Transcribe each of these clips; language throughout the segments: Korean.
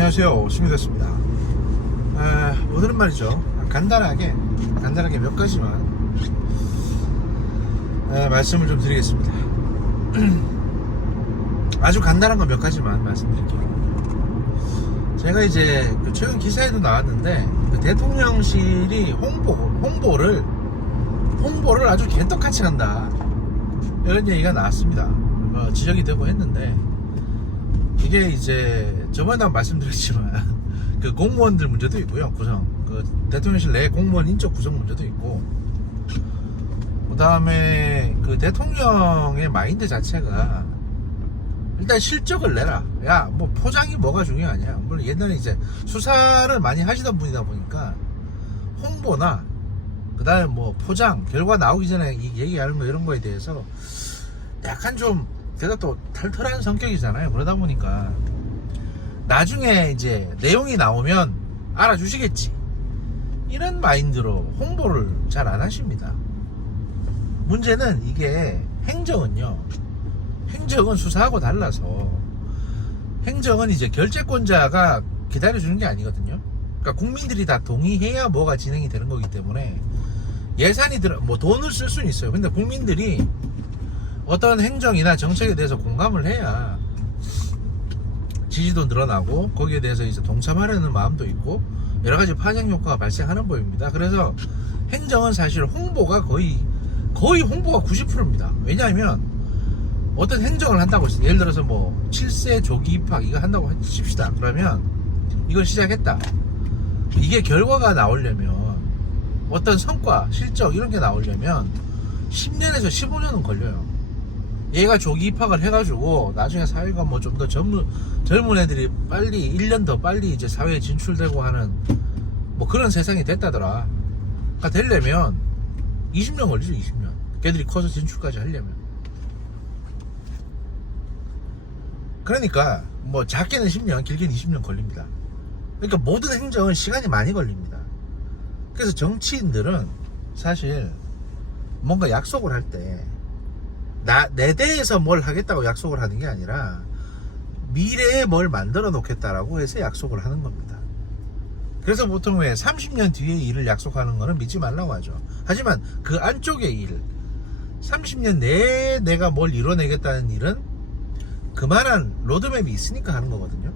안녕하세요, 스미더스입니다. 오늘은 말이죠, 간단하게 몇 가지만 말씀을 좀 드리겠습니다. 아주 간단한 거 몇 가지만 말씀드릴게요. 제가 이제 최근 기사에도 나왔는데 대통령실이 홍보를 아주 개떡같이 한다, 이런 얘기가 나왔습니다. 지적이 되고 했는데, 이게 이제 저번에 말씀드렸지만 그 공무원들 문제도 있고요, 대통령실 내 공무원 인적 구성 문제도 있고, 그 다음에 그 대통령의 마인드 자체가 일단 실적을 내라. 야, 뭐 포장이 뭐가 중요하냐. 물론 옛날에 이제 수사를 많이 하시던 분이다 보니까 홍보나 그 다음에 뭐 포장 결과 나오기 전에 얘기하는 거, 이런 거에 대해서 약간 좀, 제가 또 털털한 성격이잖아요. 그러다 보니까 나중에 이제 내용이 나오면 알아주시겠지, 이런 마인드로 홍보를 잘 안 하십니다. 문제는 이게 행정은 수사하고 달라서, 행정은 이제 결재권자가 기다려주는 게 아니거든요. 그러니까 국민들이 다 동의해야 뭐가 진행이 되는 거기 때문에, 예산이 뭐 돈을 쓸 수는 있어요. 근데 국민들이 어떤 행정이나 정책에 대해서 공감을 해야 지지도 늘어나고, 거기에 대해서 이제 동참하려는 마음도 있고, 여러 가지 파장 효과가 발생하는 법입니다. 그래서 행정은 사실 홍보가 거의 홍보가 90%입니다. 왜냐하면 어떤 행정을 한다고 했어요. 예를 들어서 뭐 7세 조기 입학 이거 한다고 하십시다. 그러면 이걸 시작했다. 이게 결과가 나오려면, 어떤 성과, 실적 이런 게 나오려면 10년에서 15년은 걸려요. 얘가 조기 입학을 해가지고 나중에 사회가 뭐 좀 더 젊은 애들이 빨리 1년 더 빨리 이제 사회에 진출되고 하는 뭐 그런 세상이 됐다더라. 그러니까 되려면 20년 걸리죠. 20년. 걔들이 커서 진출까지 하려면. 그러니까 뭐 작게는 10년, 길게는 20년 걸립니다. 그러니까 모든 행정은 시간이 많이 걸립니다. 그래서 정치인들은 사실 뭔가 약속을 할 때 내 대에서 뭘 하겠다고 약속을 하는 게 아니라 미래에 뭘 만들어 놓겠다라고 해서 약속을 하는 겁니다. 그래서 보통 왜 30년 뒤의 일을 약속하는 거는 믿지 말라고 하죠. 하지만 그 안쪽의 일, 30년 내에 내가 뭘 이뤄내겠다는 일은 그만한 로드맵이 있으니까 하는 거거든요.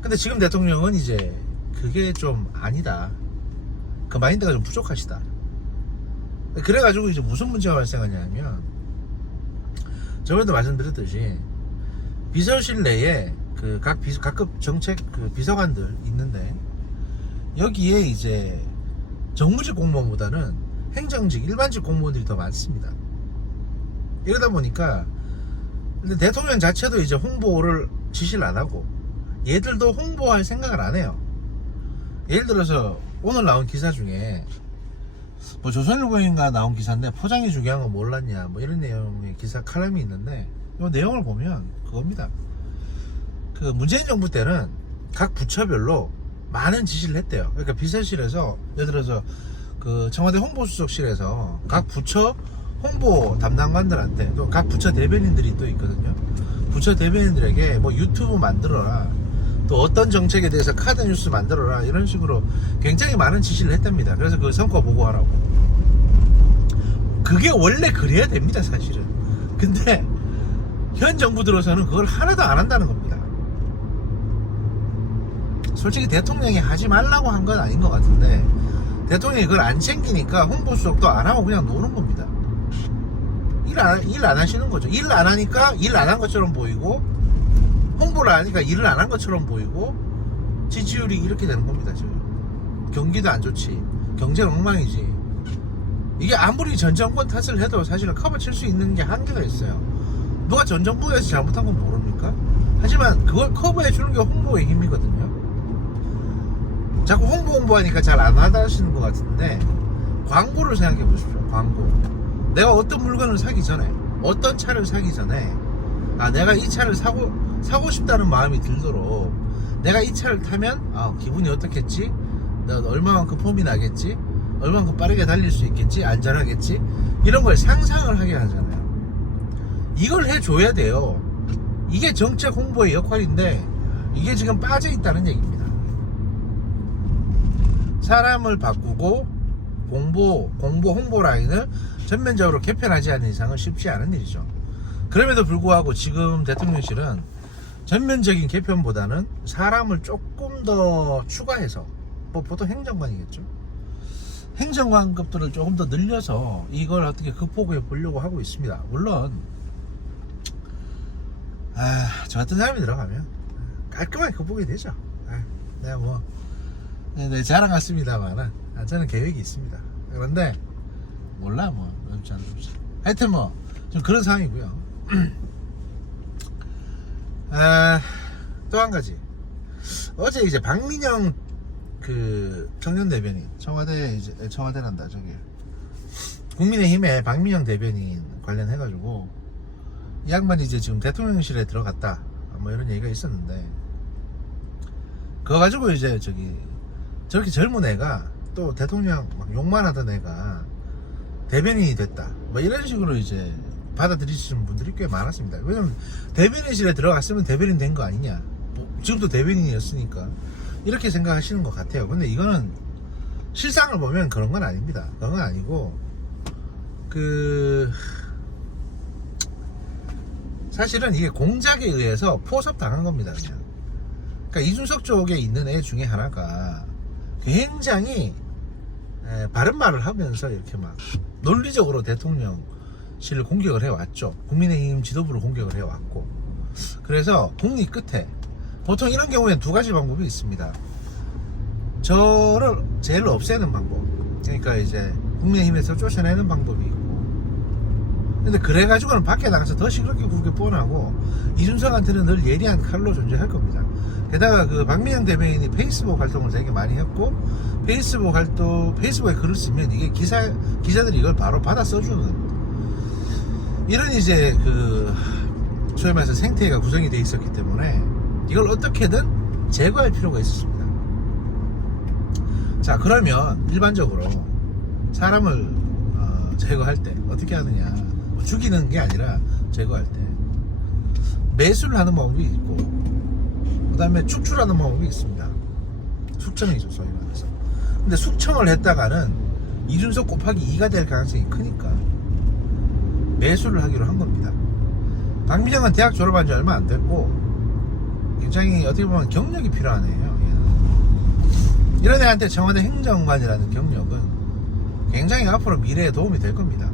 근데 지금 대통령은 이제 그게 좀 아니다, 그 마인드가 좀 부족하시다. 그래가지고 이제 무슨 문제가 발생하냐면, 저번에도 말씀드렸듯이 비서실 내에 그 각급 정책 그 비서관들 있는데, 여기에 이제 정무직 공무원보다는 행정직, 일반직 공무원들이 더 많습니다. 이러다 보니까 근데 대통령 자체도 이제 홍보를 지시를 안 하고, 얘들도 홍보할 생각을 안 해요. 예를 들어서 오늘 나온 기사 중에 뭐 조선일보인가 나온 기사인데, 포장이 중요한 거 몰랐냐 뭐 이런 내용의 기사 칼럼이 있는데, 이 내용을 보면 그겁니다. 그 문재인 정부 때는 각 부처별로 많은 지시를 했대요. 그러니까 비서실에서, 예를 들어서 그 청와대 홍보수석실에서 각 부처 홍보 담당관들한테, 또 각 부처 대변인들이 또 있거든요. 부처 대변인들에게 뭐 유튜브 만들어라, 또 어떤 정책에 대해서 카드 뉴스 만들어라, 이런 식으로 굉장히 많은 지시를 했답니다. 그래서 그 성과 보고하라고. 그게 원래 그래야 됩니다, 사실은. 근데 현 정부 들어서는 그걸 하나도 안 한다는 겁니다. 솔직히 대통령이 하지 말라고 한 건 아닌 것 같은데, 대통령이 그걸 안 챙기니까 홍보수석도 안 하고 그냥 노는 겁니다. 일 안 하시는 거죠. 일 안 하니까 일 안 한 것처럼 보이고, 홍보를 안 하니까 일을 안 한 것처럼 보이고, 지지율이 이렇게 되는 겁니다. 지금 경기도 안 좋지, 경제는 엉망이지. 이게 아무리 전 정권 탓을 해도 사실은 커버 칠 수 있는 게 한계가 있어요. 누가 전 정부에서 잘못한 건 모릅니까? 하지만 그걸 커버해 주는 게 홍보의 힘이거든요. 자꾸 홍보하니까 잘 안 하시는 것 같은데, 광고를 생각해 보십시오. 광고. 내가 어떤 물건을 사기 전에, 어떤 차를 사기 전에, 내가 이 차를 사고 싶다는 마음이 들도록, 내가 이 차를 타면 기분이 어떻겠지, 얼마만큼 폼이 나겠지, 얼마만큼 빠르게 달릴 수 있겠지, 안전하겠지, 이런 걸 상상을 하게 하잖아요. 이걸 해줘야 돼요. 이게 정책 홍보의 역할인데, 이게 지금 빠져 있다는 얘기입니다. 사람을 바꾸고 공보 홍보 라인을 전면적으로 개편하지 않는 이상은 쉽지 않은 일이죠. 그럼에도 불구하고 지금 대통령실은 전면적인 개편보다는 사람을 조금 더 추가해서, 뭐 보통 행정관이겠죠, 행정관급들을 조금 더 늘려서 이걸 어떻게 극복해 보려고 하고 있습니다. 물론 저 같은 사람이 들어가면 깔끔하게 극복이 되죠. 내가 뭐 자랑 같습니다만 저는 계획이 있습니다. 그런데 몰라 뭐 하여튼 뭐 좀 그런 상황이고요. 또 한 가지, 어제 이제 박민영 그 청년 대변인, 청와대란다, 저기 국민의힘의 박민영 대변인 관련해가지고 이 양반이 이제 지금 대통령실에 들어갔다, 뭐 이런 얘기가 있었는데, 그거 가지고 이제 저렇게 젊은 애가 또 대통령 막 욕만 하던 애가 대변인이 됐다, 뭐 이런 식으로 이제 받아들이시는 분들이 꽤 많았습니다. 왜냐면 대변인실에 들어갔으면 대변인 된 거 아니냐, 뭐 지금도 대변인이었으니까 이렇게 생각하시는 것 같아요. 근데 이거는 실상을 보면 그런 건 아닙니다. 그런 건 아니고, 사실은 이게 공작에 의해서 포섭 당한 겁니다. 그냥. 그러니까 이준석 쪽에 있는 애 중에 하나가 굉장히 바른 말을 하면서 이렇게 막 논리적으로 대통령실을 공격을 해왔죠. 국민의힘 지도부를 공격을 해왔고, 그래서 국리 끝에 보통 이런 경우에는 두 가지 방법이 있습니다. 저를 제일 없애는 방법, 그러니까 이제 국민의힘에서 쫓아내는 방법이 있고, 근데 그래가지고는 밖에 나가서 더 시끄럽게 굵게 뻔하고 이준석한테는 늘 예리한 칼로 존재할 겁니다. 게다가 그 박민영 대변인이 페이스북 활동을 되게 많이 했고, 페이스북에 글을 쓰면 이게 기자들이 이걸 바로 받아 써주는 이런 이제 소위 말해서 생태계가 구성이 돼 있었기 때문에 이걸 어떻게든 제거할 필요가 있었습니다. 자, 그러면 일반적으로 사람을 제거할 때 어떻게 하느냐, 뭐 죽이는 게 아니라 제거할 때 매수를 하는 방법이 있고, 그 다음에 축출하는 방법이 있습니다. 숙청이죠, 소위 말해서. 근데 숙청을 했다가는 이준석 곱하기 2가 될 가능성이 크니까 매수를 하기로 한 겁니다. 박민영은 대학 졸업한 지 얼마 안 됐고 굉장히 어떻게 보면 경력이 필요한 애예요. 이런 애한테 청와대 행정관이라는 경력은 굉장히 앞으로 미래에 도움이 될 겁니다.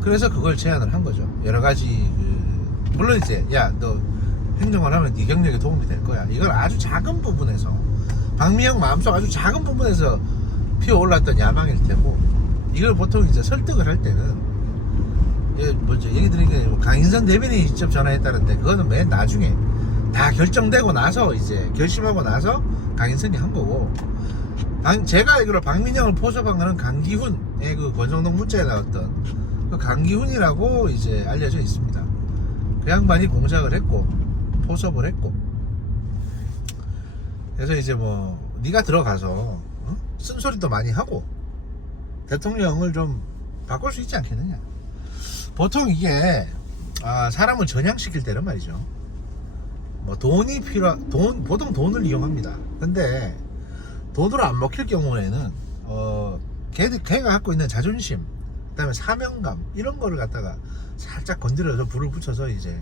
그래서 그걸 제안을 한 거죠. 여러 가지 물론 이제 너 행정관 하면 네 경력에 도움이 될 거야, 이걸 아주 작은 부분에서, 박민영 마음속 아주 작은 부분에서 피어올랐던 야망일 테고, 이걸 보통 이제 설득을 할 때는 먼저 얘기 드리는 게 강인선 대변인이 직접 전화했다는데, 그거는 맨 나중에 다 결정되고 나서, 이제 결심하고 나서 강인선이 한 거고, 제가 알기로 박민영을 포섭한 거는 강기훈의 그 권성동 문자에 나왔던 그 강기훈이라고 이제 알려져 있습니다. 그 양반이 공작을 했고 포섭을 했고, 그래서 이제 뭐 네가 들어가서 쓴소리도 많이 하고 대통령을 좀 바꿀 수 있지 않겠느냐. 보통 이게 사람을 전향시킬 때는 말이죠, 뭐 돈이 보통 돈을 이용합니다. 근데 돈으로 안 먹힐 경우에는 걔가 갖고 있는 자존심, 그 다음에 사명감, 이런 거를 갖다가 살짝 건드려서 불을 붙여서 이제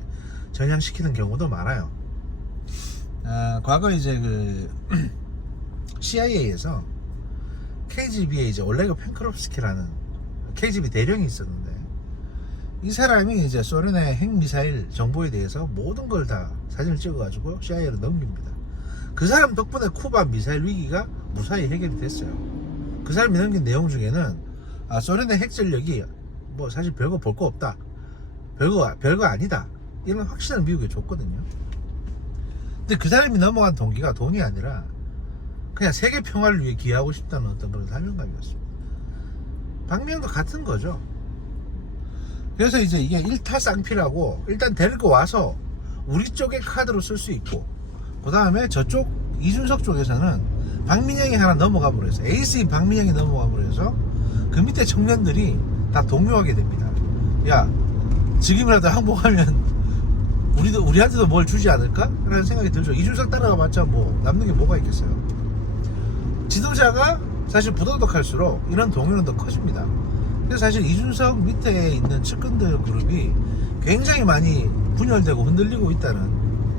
전향시키는 경우도 많아요. 과거 이제 CIA에서 KGB에 이제 올레그 펜크롭스키라는 KGB 대령이 있었는데, 이 사람이 이제 소련의 핵미사일 정보에 대해서 모든 걸 다 사진을 찍어가지고 CIA로 넘깁니다. 그 사람 덕분에 쿠바 미사일 위기가 무사히 해결이 됐어요. 그 사람이 넘긴 내용 중에는 소련의 핵전력이 뭐 사실 별거 볼 거 없다, 별거 아니다, 이런 확신을 미국에 줬거든요. 근데 그 사람이 넘어간 동기가 돈이 아니라 그냥 세계 평화를 위해 기여하고 싶다는 어떤 그런 사명감이었습니다. 박민영도 같은 거죠. 그래서 이제 이게 일타쌍피라고, 일단 데리고 와서 우리 쪽의 카드로 쓸 수 있고, 그 다음에 저쪽 이준석 쪽에서는 박민영이 하나 넘어가버려 해서, 에이스인 박민영이 넘어가버려 해서 그 밑에 청년들이 다 동요하게 됩니다. 야, 지금이라도 항복하면 우리한테도 뭘 주지 않을까? 라는 생각이 들죠. 이준석 따라가봤자 뭐 남는 게 뭐가 있겠어요. 지도자가 사실 부도덕할수록 이런 동요는 더 커집니다. 그래서 사실 이준석 밑에 있는 측근들 그룹이 굉장히 많이 분열되고 흔들리고 있다는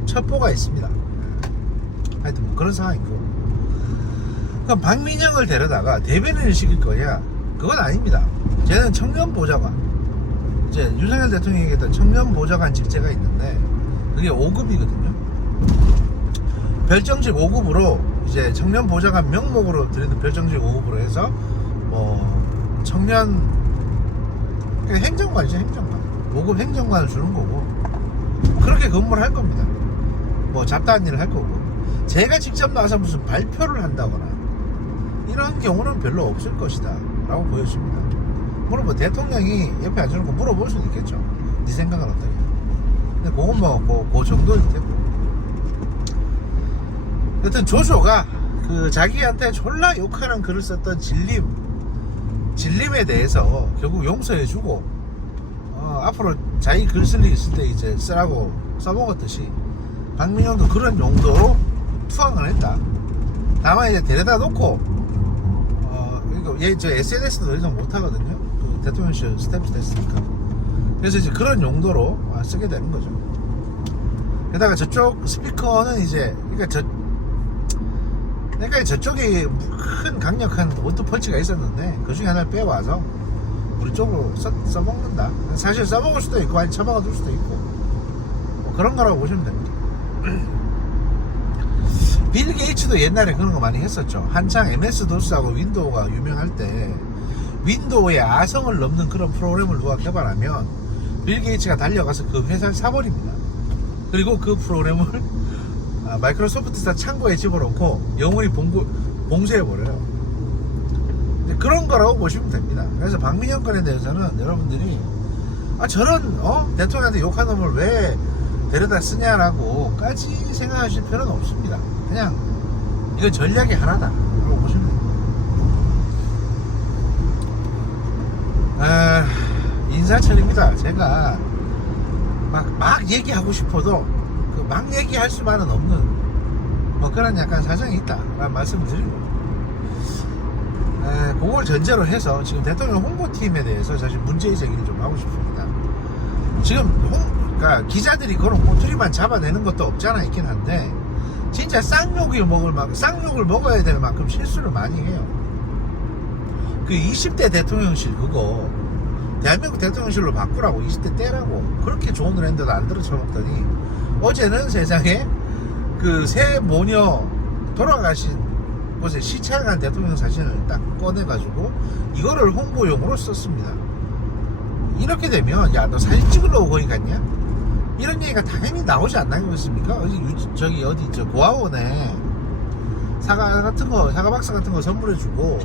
첩보가 있습니다. 하여튼 뭐 그런 상황이고. 그럼 박민영을 데려다가 대변인을 시킬 거냐? 그건 아닙니다. 쟤는 청년보좌관, 이제 윤석열 대통령이 얘기했던 청년보좌관 직제가 있는데 그게 5급이거든요. 별정직 5급으로 이제 청년보좌관 명목으로 드리는 별정직 5급으로 해서 뭐 청년 행정관이죠. 행정관 5급 행정관을 주는 거고 그렇게 근무를 할 겁니다. 뭐 잡다한 일을 할 거고 제가 직접 나와서 무슨 발표를 한다거나 이런 경우는 별로 없을 것이다 라고 보여집니다. 물론 뭐 대통령이 옆에 앉아놓고 물어볼 수는 있겠죠. 네 생각은 어떠냐. 근데 그건 뭐 그 정도일 테고. 여튼 조조가 그 자기한테 졸라 욕하는 글을 썼던 진림에 대해서 결국 용서해주고 앞으로 자기 글 쓸 일 있을 때 이제 쓰라고 써먹었듯이 박민영도 그런 용도로 투항을 했다. 다만 이제 데려다 놓고 얘 저 SNS도 더 이상 못하거든요. 그 대통령실 스탬프 됐으니까. 그래서 이제 그런 용도로 쓰게 되는 거죠. 게다가 저쪽 스피커는 이제 그러니까 저쪽에 큰 강력한 원투펀치가 있었는데 그 중에 하나를 빼와서 우리 쪽으로 써먹는다. 사실 써먹을 수도 있고 아니 처박아 둘 수도 있고 뭐 그런 거라고 보시면 됩니다. 빌 게이츠도 옛날에 그런 거 많이 했었죠. 한창 MS-DOS하고 윈도우가 유명할 때 윈도우의 아성을 넘는 그런 프로그램을 누가 개발하면 빌 게이츠가 달려가서 그 회사를 사버립니다. 그리고 그 프로그램을 마이크로소프트사 창고에 집어넣고 영원히 봉쇄해버려요. 그런 거라고 보시면 됩니다. 그래서 박민영 건에 대해서는 여러분들이 저런 대통령한테 욕한 놈을 왜 데려다 쓰냐라고 까지 생각하실 필요는 없습니다. 그냥 이건 전략의 하나다라고 보시면 됩니다. 인사철입니다. 제가 막 얘기하고 싶어도 막 얘기할 수만은 없는 뭐 그런 약간 사정이 있다라는 말씀을 드리고 그걸 전제로 해서 지금 대통령 홍보팀에 대해서 사실 문제 제기를 좀 하고 싶습니다. 지금 그러니까 기자들이 그런 꼬투리만 잡아내는 것도 없잖아 있긴 한데 진짜 쌍욕을 먹어야 될 만큼 실수를 많이 해요. 그 20대 대통령실 그거 대한민국 대통령실로 바꾸라고 20대 떼라고 그렇게 조언을 했는데도 안 들어 쳐먹더니 어제는 세상에 그 새 모녀 돌아가신 곳에 시찰 간 대통령 사진을 딱 꺼내가지고 이거를 홍보용으로 썼습니다. 이렇게 되면 야 너 사진 찍으려고 거기 갔냐? 이런 얘기가 당연히 나오지 않나겠습니까? 어디 저 고아원에 사과 박스 같은 거 선물해주고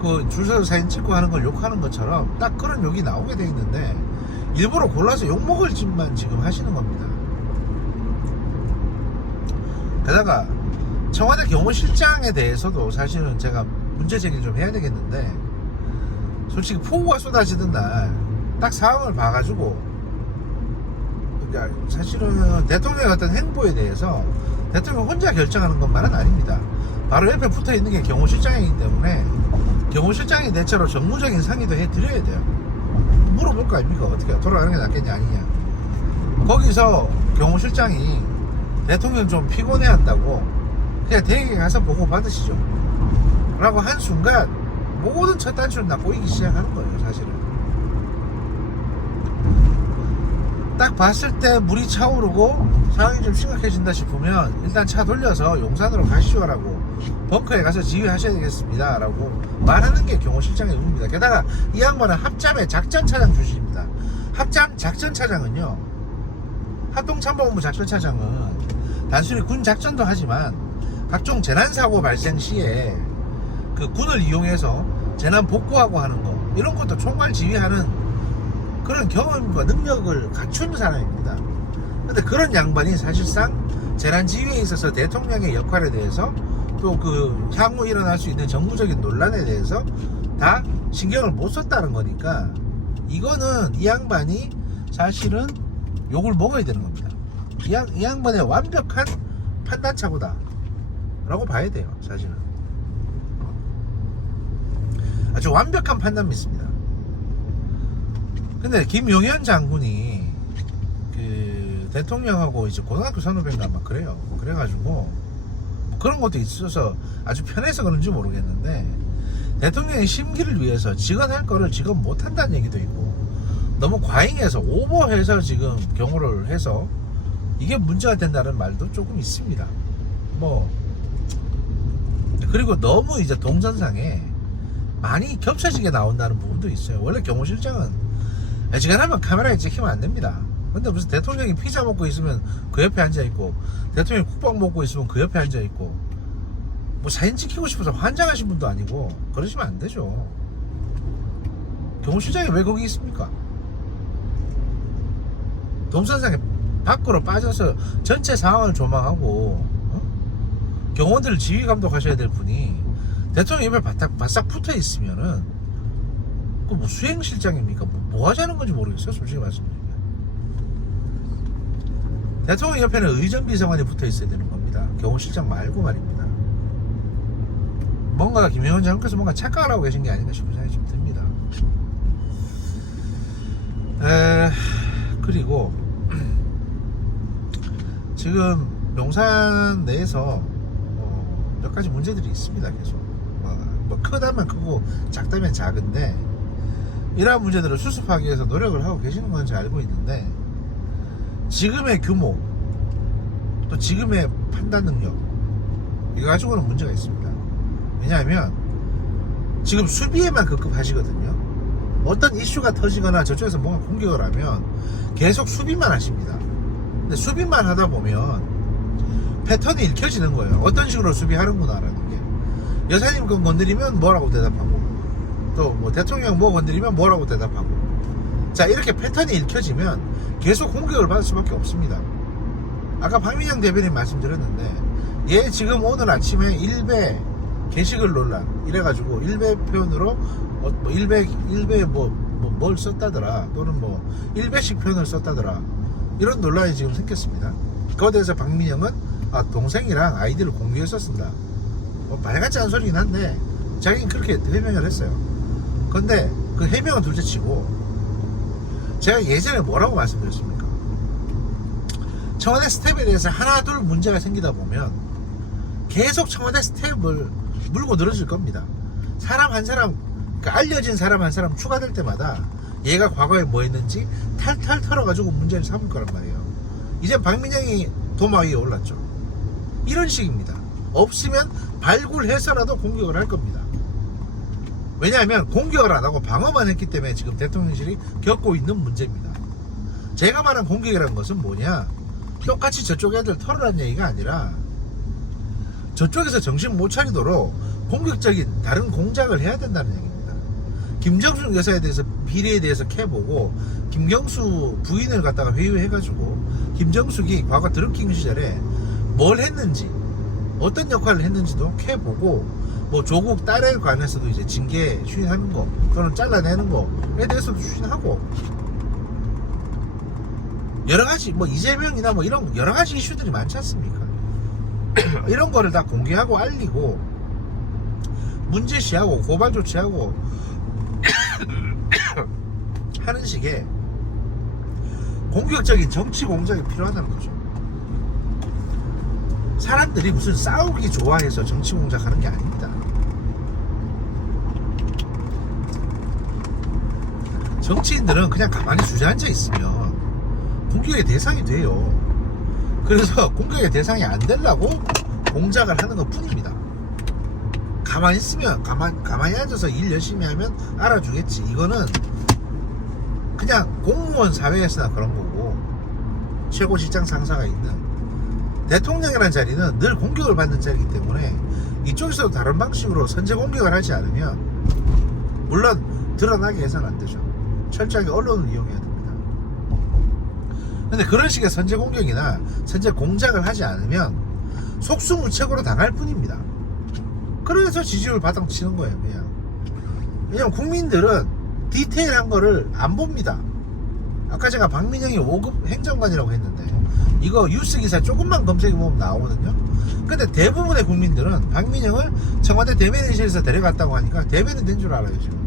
그 줄 서서 사진 찍고 하는 걸 욕하는 것처럼 딱 그런 욕이 나오게 돼 있는데 일부러 골라서 욕먹을 짓만 지금 하시는 겁니다. 게다가 청와대 경호실장에 대해서도 사실은 제가 문제 제기를 좀 해야 되겠는데 솔직히 폭우가 쏟아지던 날 딱 상황을 봐가지고 그러니까 사실은 대통령의 어떤 행보에 대해서 대통령 혼자 결정하는 것만은 아닙니다. 바로 옆에 붙어있는 게 경호실장이기 때문에 경호실장이 대체로 정무적인 상의도 해드려야 돼요. 물어볼 거 아닙니까? 어떻게 돌아가는 게 낫겠냐 아니냐. 거기서 경호실장이 대통령 좀 피곤해 한다고 그냥 대행에 가서 보고 받으시죠 라고 한 순간 모든 첫 단추는 다 꼬이기 시작하는 거예요. 사실은 딱 봤을 때 물이 차오르고 상황이 좀 심각해진다 싶으면 일단 차 돌려서 용산으로 가시죠 라고 벙커에 가서 지휘하셔야 되겠습니다 라고 말하는 게 경호실장의 의무입니다. 게다가 이 양반은 합참의 작전차장 출신입니다. 합참 작전차장은요 합동참모본부 작전차장은 단순히 군 작전도 하지만 각종 재난사고 발생 시에 그 군을 이용해서 재난 복구하고 하는 거 이런 것도 총괄 지휘하는 그런 경험과 능력을 갖춘 사람입니다. 근데 그런 양반이 사실상 재난지휘에 있어서 대통령의 역할에 대해서 또 그 향후 일어날 수 있는 정무적인 논란에 대해서 다 신경을 못 썼다는 거니까 이거는 이 양반이 사실은 욕을 먹어야 되는 겁니다. 이 양반의 완벽한 판단착오다 라고 봐야 돼요. 사실은 아주 완벽한 판단 믿습니다. 근데 김용현 장군이 그 대통령하고 이제 고등학교 선후배인가 아마 그래요. 그래가지고 뭐 그런 것도 있어서 아주 편해서 그런지 모르겠는데, 대통령의 심기를 위해서 직언할 거를 직언 못한다는 얘기도 있고, 너무 과잉해서 오버해서 지금 경호를 해서 이게 문제가 된다는 말도 조금 있습니다. 뭐 그리고 너무 이제 동선상에 많이 겹쳐지게 나온다는 부분도 있어요. 원래 경호실장은 어지간하면 카메라에 찍히면 안 됩니다. 근데 무슨 대통령이 피자 먹고 있으면 그 옆에 앉아 있고, 대통령이 국밥 먹고 있으면 그 옆에 앉아 있고, 뭐 사진 찍히고 싶어서 환장하신 분도 아니고 그러시면 안 되죠. 경호실장이 왜 거기 있습니까? 동선상에 밖으로 빠져서 전체 상황을 조망하고 경호원들을 지휘 감독하셔야 될 분이 대통령 옆에 바싹 붙어 있으면은 그 뭐 수행실장입니까? 뭐 하자는 건지 모르겠어요. 솔직히 말씀드리면 대통령 옆에는 의전비서관이 붙어 있어야 되는 겁니다. 경호실장 말고 말입니다. 뭔가 김영현 장관께서 뭔가 착각을 하고 계신 게 아닌가 싶은 생각이 좀 듭니다. 그리고 지금 용산 내에서 몇 가지 문제들이 있습니다. 계속 뭐 크다면 크고 작다면 작은데, 이러한 문제들을 수습하기 위해서 노력을 하고 계시는 건지 알고 있는데, 지금의 규모 또 지금의 판단 능력, 이거 가지고는 문제가 있습니다. 왜냐하면 지금 수비에만 급급하시거든요. 어떤 이슈가 터지거나 저쪽에서 뭔가 공격을 하면 계속 수비만 하십니다. 근데 수비만 하다 보면 패턴이 읽혀지는 거예요. 어떤 식으로 수비하는구나 라는 게. 여사님 그 건드리면 뭐라고 대답하고, 또 뭐 대통령 뭐 건드리면 뭐라고 대답하고. 자, 이렇게 패턴이 읽혀지면 계속 공격을 받을 수밖에 없습니다. 아까 박민영 대변인 말씀드렸는데, 얘 지금 오늘 아침에 일베 게시글 논란 이래가지고 일베 표현으로 뭐 일베 뭘 썼다더라, 또는 뭐 일베식 표현을 썼다더라, 이런 논란이 지금 생겼습니다. 그거에 대해서 박민영은 동생이랑 아이디를 공유해서 쓴다, 뭐 말같지 않은 소리긴 한데 자기는 그렇게 해명을 했어요. 근데 그 해명은 둘째치고, 제가 예전에 뭐라고 말씀드렸습니까? 청와대 스텝에 대해서 하나 둘 문제가 생기다 보면 계속 청와대 스텝을 물고 늘어질 겁니다. 사람 한 사람, 그러니까 알려진 사람 한 사람 추가될 때마다 얘가 과거에 뭐 했는지 탈탈 털어가지고 문제를 삼을 거란 말이에요. 이제 박민영이 도마 위에 올랐죠. 이런 식입니다. 없으면 발굴해서라도 공격을 할 겁니다. 왜냐하면 공격을 안 하고 방어만 했기 때문에 지금 대통령실이 겪고 있는 문제입니다. 제가 말한 공격이라는 것은 뭐냐, 똑같이 저쪽 애들 털으라는 얘기가 아니라 저쪽에서 정신 못 차리도록 공격적인 다른 공작을 해야 된다는 얘기입니다. 김정숙 여사에 대해서 비리에 대해서 캐보고, 김경수 부인을 갖다가 회유해가지고 김정숙이 과거 드루킹 시절에 뭘 했는지, 어떤 역할을 했는지도 캐보고, 뭐 조국 딸에 관해서도 이제 징계 추인하는 거 또는 잘라내는 거에 대해서도 추인하고, 여러가지 뭐 이재명이나 뭐 이런 여러가지 이슈들이 많지 않습니까? 이런 거를 다 공개하고 알리고 문제시하고 고발 조치하고 하는 식의 공격적인 정치 공작이 필요하다는 거죠. 사람들이 무슨 싸우기 좋아해서 정치 공작하는 게 아닙니다. 정치인들은 그냥 가만히 주저앉아 있으면 공격의 대상이 돼요. 그래서 공격의 대상이 안 되려고 공작을 하는 것 뿐입니다. 가만히 있으면 가만히 앉아서 일 열심히 하면 알아주겠지. 이거는 그냥 공무원 사회에서나 그런 거고, 최고직장 상사가 있는 대통령이라는 자리는 늘 공격을 받는 자리이기 때문에 이쪽에서도 다른 방식으로 선제 공격을 하지 않으면, 물론 드러나게 해서는 안 되죠. 철저하게 언론을 이용해야 됩니다. 근데 그런 식의 선제 공격이나 선제 공작을 하지 않으면 속수무책으로 당할 뿐입니다. 그래서 지지율 바닥 치는 거예요. 그냥. 왜냐면 국민들은 디테일한 거를 안 봅니다. 아까 제가 박민영이 5급 행정관이라고 했는데 이거 뉴스 기사 조금만 검색해보면 나오거든요. 근데 대부분의 국민들은 박민영을 청와대 대변인실에서 데려갔다고 하니까 대변인 된 줄 알아요 지금.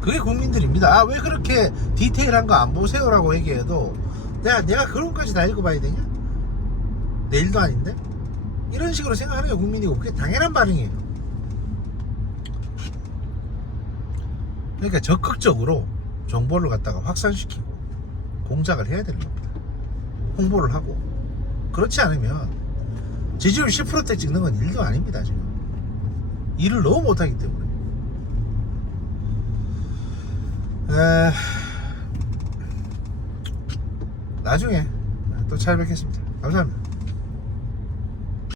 그게 국민들입니다. 아, 왜 그렇게 디테일한 거 안 보세요라고 얘기해도 내가 그런 것까지 다 읽어봐야 되냐? 내 일도 아닌데? 이런 식으로 생각하는 게 국민이고 그게 당연한 반응이에요. 그러니까 적극적으로 정보를 갖다가 확산시키고 공작을 해야 되는 겁니다. 홍보를 하고. 그렇지 않으면 지지율 10%대 찍는 건 일도 아닙니다 지금. 일을 너무 못하기 때문에. 나중에 또 찾아뵙겠습니다. 감사합니다.